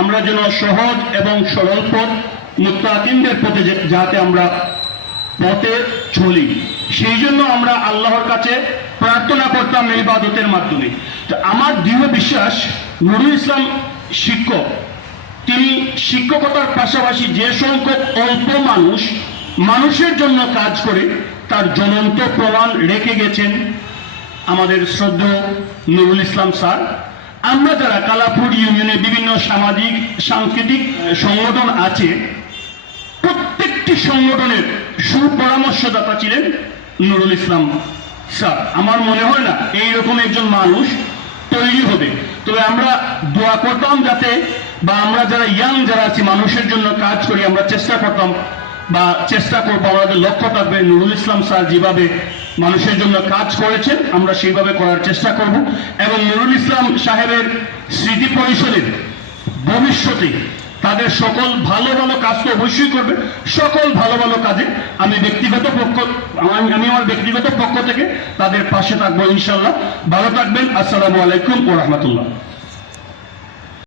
আমরা যেন সহজ এবং সরল পথ মুত্তাকিনদের পথে যাতে আমরা পথে চলি। সেই জন্য আমরা আল্লাহর কাছে প্রার্থনা করতাম এই ইবাদতের মাধ্যমে। তো আমার দৃঢ় বিশ্বাস, নুরুল ইসলাম শিক্ষক, তিনি শিক্ষকতার পাশাপাশি যে সংখ্যক অল্প মানুষ মানুষের জন্য কাজ করে, তার জ্বলন্ত প্রমাণ রেখে গেছেন আমাদের শ্রদ্ধেয় নুরুল ইসলাম স্যার। আমরা যারা কালাপুর ইউনিয়নে বিভিন্ন সামাজিক, সাংস্কৃতিক সংগঠন আছে, প্রত্যেকটি সংগঠনের সুপরামর্শদাতা ছিলেন নুরুল ইসলাম স্যার। আমার মনে হয় না এইরকম একজন মানুষ তৈরি হবে। তবে আমরা দোয়া করতাম যাতে বা আমরা যারা ইয়াং যারা আছি, মানুষের জন্য কাজ করি, আমরা চেষ্টা করতাম বা চেষ্টা করব আমাদের লক্ষ্য থাকবে নুরুল ইসলাম স্যার যেভাবে মানুষের জন্য কাজ করেছেন, আমরা সেইভাবে করার চেষ্টা করব। এবং নুরুল ইসলাম সাহেবের স্মৃতি পরিষদের ভবিষ্যতে তাদের সকল ভালো ভালো কাজ তো অবশ্যই করবে। সকল ভালো ভালো কাজে আমি ব্যক্তিগত পক্ষ, আমি- আমি আমার ব্যক্তিগত পক্ষ থেকে তাদের পাশে থাকব ইনশাল্লাহ ভালো থাকবেন। আসসালামু আলাইকুম ও রহমতুল্লাহ।